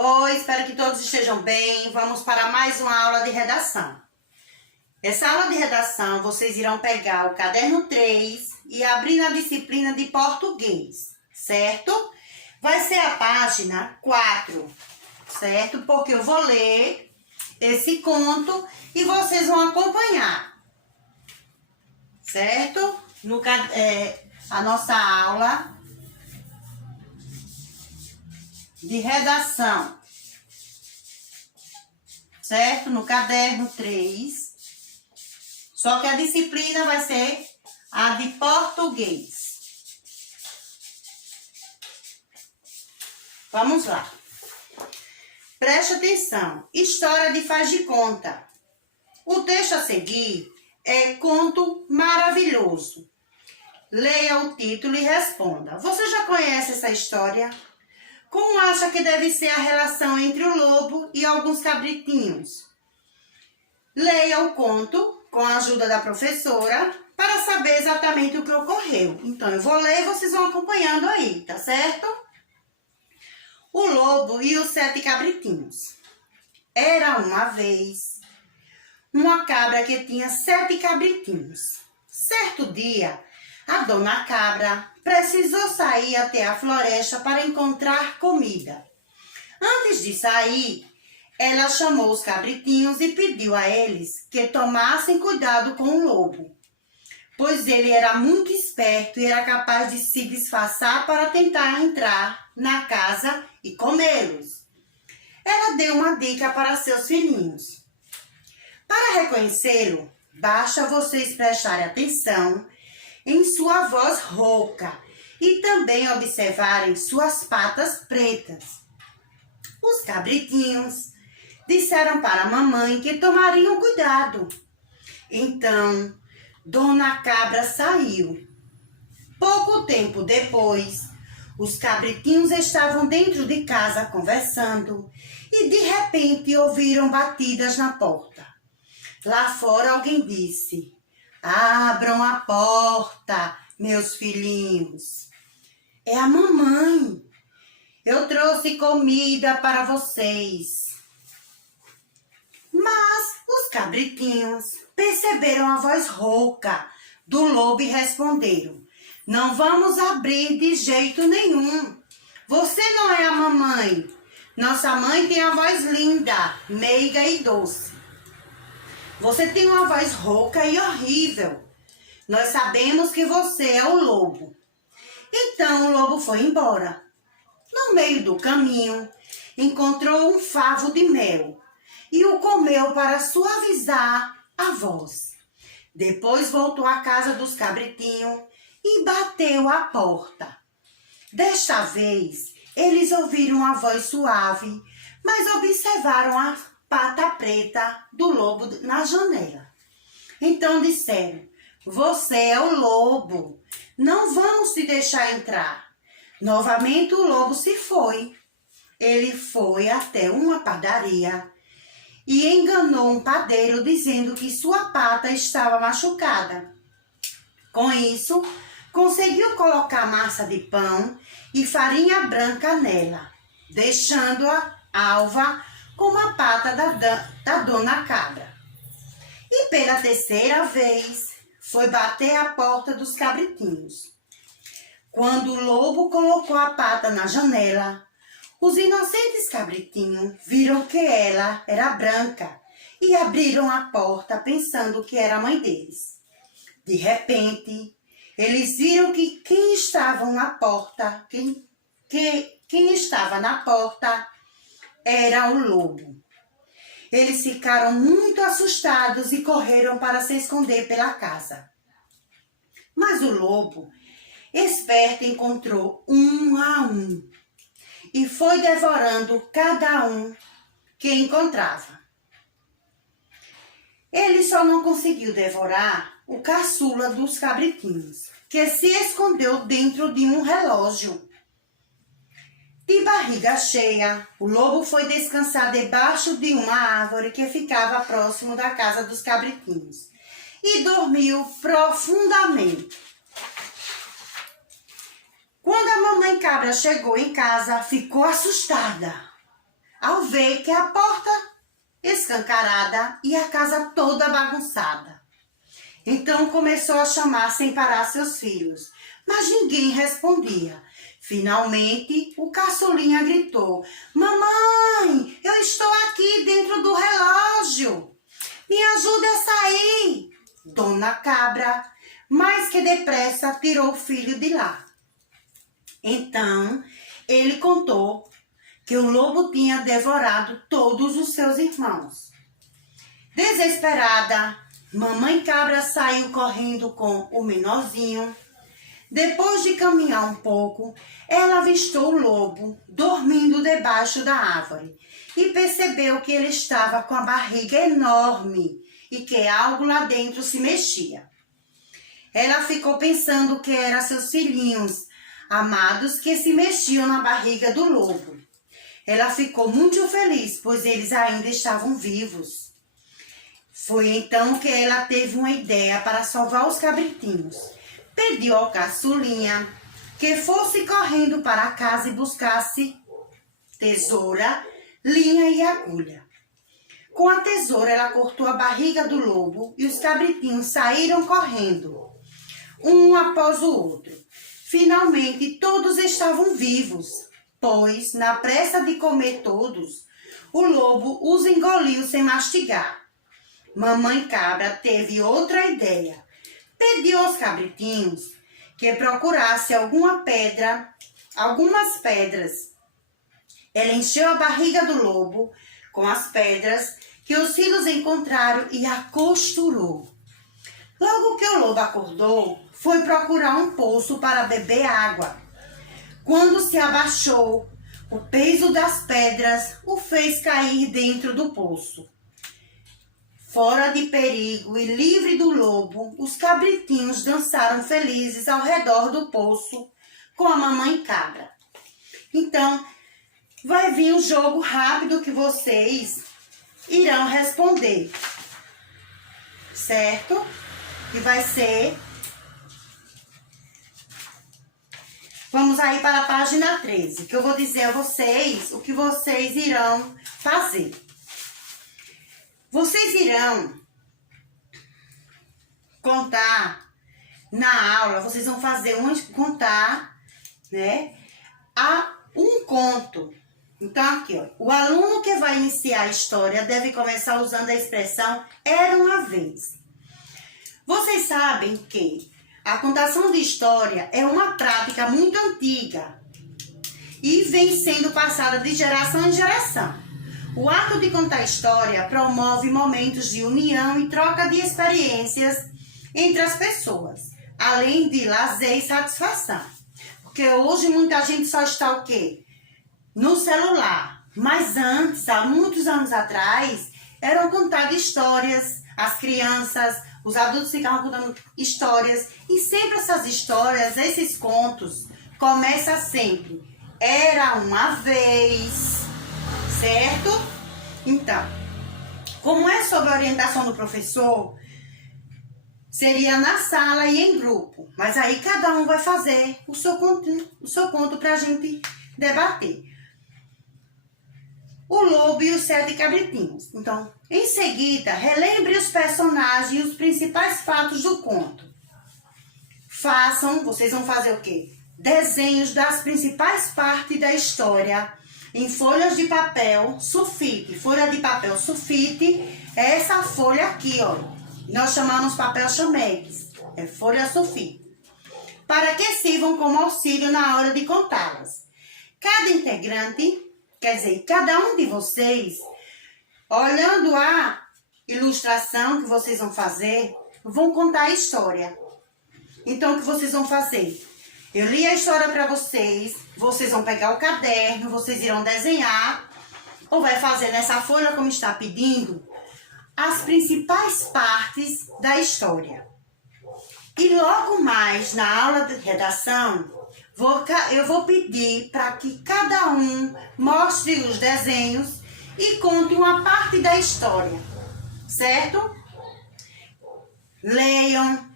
Oi, espero que todos estejam bem. Vamos para mais uma aula de redação. Essa aula de redação, vocês irão pegar o caderno 3 e abrir na disciplina de português, certo? Vai ser a página 4, certo? Porque eu vou ler esse conto e vocês vão acompanhar, certo? A nossa aula de redação, certo? No caderno 3. Só que a disciplina vai ser a de português. Vamos lá. Preste atenção. História de faz de conta. O texto a seguir é Conto Maravilhoso. Leia o título e responda. Você já conhece essa história? Como acha que deve ser a relação entre o lobo e alguns cabritinhos? Leia o conto com a ajuda da professora para saber exatamente o que ocorreu. Então, eu vou ler e vocês vão acompanhando aí, tá certo? O lobo e os 7 cabritinhos. Era uma vez uma cabra que tinha 7 cabritinhos. Certo dia, a dona cabra precisou sair até a floresta para encontrar comida. Antes de sair, ela chamou os cabritinhos e pediu a eles que tomassem cuidado com o lobo, pois ele era muito esperto e era capaz de se disfarçar para tentar entrar na casa e comê-los. Ela deu uma dica para seus filhinhos. Para reconhecê-lo, basta vocês prestarem atenção em sua voz rouca e também observarem suas patas pretas. Os cabritinhos disseram para a mamãe que tomariam cuidado. Então, Dona Cabra saiu. Pouco tempo depois, os cabritinhos estavam dentro de casa conversando e de repente ouviram batidas na porta. Lá fora alguém disse: "Abram a porta, meus filhinhos. É a mamãe. Eu trouxe comida para vocês." Mas os cabritinhos perceberam a voz rouca do lobo e responderam: "Não vamos abrir de jeito nenhum. Você não é a mamãe. Nossa mãe tem a voz linda, meiga e doce. Você tem uma voz rouca e horrível. Nós sabemos que você é o lobo." Então o lobo foi embora. No meio do caminho, encontrou um favo de mel e o comeu para suavizar a voz. Depois voltou à casa dos cabritinhos e bateu à porta. Desta vez, eles ouviram a voz suave, mas observaram a pata preta do lobo na janela. Então disseram: "Você é o lobo. Não vamos te deixar entrar." Novamente o lobo se foi. Ele foi até uma padaria e enganou um padeiro dizendo que sua pata estava machucada. Com isso, conseguiu colocar massa de pão e farinha branca nela, deixando-a alva como a pata da dona cabra. E pela terceira vez, foi bater à porta dos cabritinhos. Quando o lobo colocou a pata na janela, os inocentes cabritinhos viram que ela era branca e abriram a porta pensando que era a mãe deles. De repente, eles viram que quem estava na porta era o lobo. Eles ficaram muito assustados e correram para se esconder pela casa. Mas o lobo, esperto, encontrou um a um e foi devorando cada um que encontrava. Ele só não conseguiu devorar o caçula dos cabritinhos, que se escondeu dentro de um relógio. De barriga cheia, o lobo foi descansar debaixo de uma árvore que ficava próximo da casa dos cabritinhos e dormiu profundamente. Quando a mamãe cabra chegou em casa, ficou assustada. ao ver que a porta escancarada e a casa toda bagunçada. Então começou a chamar sem parar seus filhos, mas ninguém respondia. Finalmente, o caçulinha gritou: Mamãe, eu estou aqui dentro do relógio. Me ajuda a sair. Dona Cabra, mais que depressa, tirou o filho de lá. Então, ele contou que o lobo tinha devorado todos os seus irmãos. Desesperada, Mamãe Cabra saiu correndo com o menorzinho. Depois de caminhar um pouco, ela avistou o lobo dormindo debaixo da árvore e percebeu que ele estava com a barriga enorme e que algo lá dentro se mexia. Ela ficou pensando que eram seus filhinhos amados que se mexiam na barriga do lobo. Ela ficou muito feliz, pois eles ainda estavam vivos. Foi então que ela teve uma ideia para salvar os cabritinhos. Pediu ao caçulinha que fosse correndo para casa e buscasse tesoura, linha e agulha. Com a tesoura, ela cortou a barriga do lobo e os cabritinhos saíram correndo, um após o outro. Finalmente, todos estavam vivos, pois, na pressa de comer todos, o lobo os engoliu sem mastigar. Mamãe Cabra teve outra ideia. Pediu aos cabritinhos que procurasse algumas pedras. Ela encheu a barriga do lobo com as pedras que os filhos encontraram e a costurou. Logo que o lobo acordou, foi procurar um poço para beber água. Quando se abaixou, o peso das pedras o fez cair dentro do poço. Fora de perigo e livre do lobo, os cabritinhos dançaram felizes ao redor do poço com a mamãe cabra. Então, vai vir um jogo rápido que vocês irão responder, certo? Que vai ser... Vamos aí para a página 13, que eu vou dizer a vocês o que vocês irão fazer. Vocês irão contar na aula, vocês vão contar, né, um conto. Então, aqui, ó, o aluno que vai iniciar a história deve começar usando a expressão era uma vez. Vocês sabem que a contação de história é uma prática muito antiga e vem sendo passada de geração em geração. O ato de contar história promove momentos de união e troca de experiências entre as pessoas, além de lazer e satisfação. Porque hoje muita gente só está o quê? No celular. Mas antes, há muitos anos atrás, eram contadas histórias, as crianças, os adultos ficavam contando histórias. E sempre essas histórias, esses contos, começam sempre. Era uma vez... Certo? Então, como é sob a orientação do professor, seria na sala e em grupo. Mas aí cada um vai fazer o seu conto para a gente debater. O lobo e os 7 cabritinhos. Então, em seguida, relembre os personagens e os principais fatos do conto. Vocês vão fazer o quê? Desenhos das principais partes da história em folhas de papel sulfite. Folha de papel sulfite é essa folha aqui, ó. Nós chamamos papel chamex. É folha sulfite. Para que sirvam como auxílio na hora de contá-las. Cada integrante, quer dizer, cada um de vocês, olhando a ilustração que vocês vão fazer, vão contar a história. Então, o que vocês vão fazer? Eu li a história para vocês vão pegar o caderno, vocês irão desenhar, ou vai fazer nessa folha como está pedindo, as principais partes da história. E logo mais, na aula de redação, eu vou pedir para que cada um mostre os desenhos e conte uma parte da história, certo? Leiam,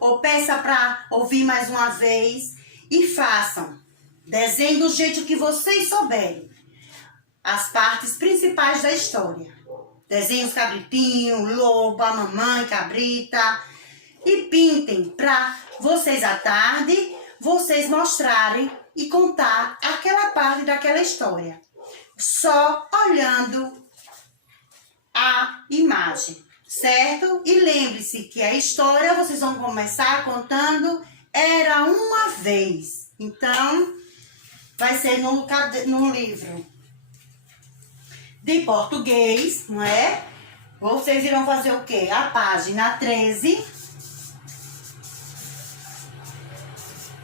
ou peça para ouvir mais uma vez e façam. Desenhe do jeito que vocês souberem. as partes principais da história. Desenhos cabritinho, lobo, a mamãe, cabrita. E pintem para vocês à tarde, vocês mostrarem e contar aquela parte daquela história. Só olhando a imagem, certo? E lembre-se que a história vocês vão começar contando era uma vez. Então, vai ser no livro de português, não é? Vocês irão fazer o quê? A página 13.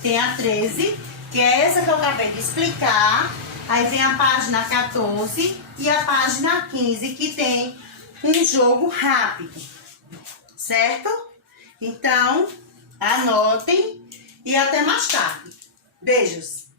Tem a 13, que é essa que eu acabei de explicar. Aí vem a página 14 e a página 15, que tem um jogo rápido, certo? Então, anotem e até mais tarde. Beijos!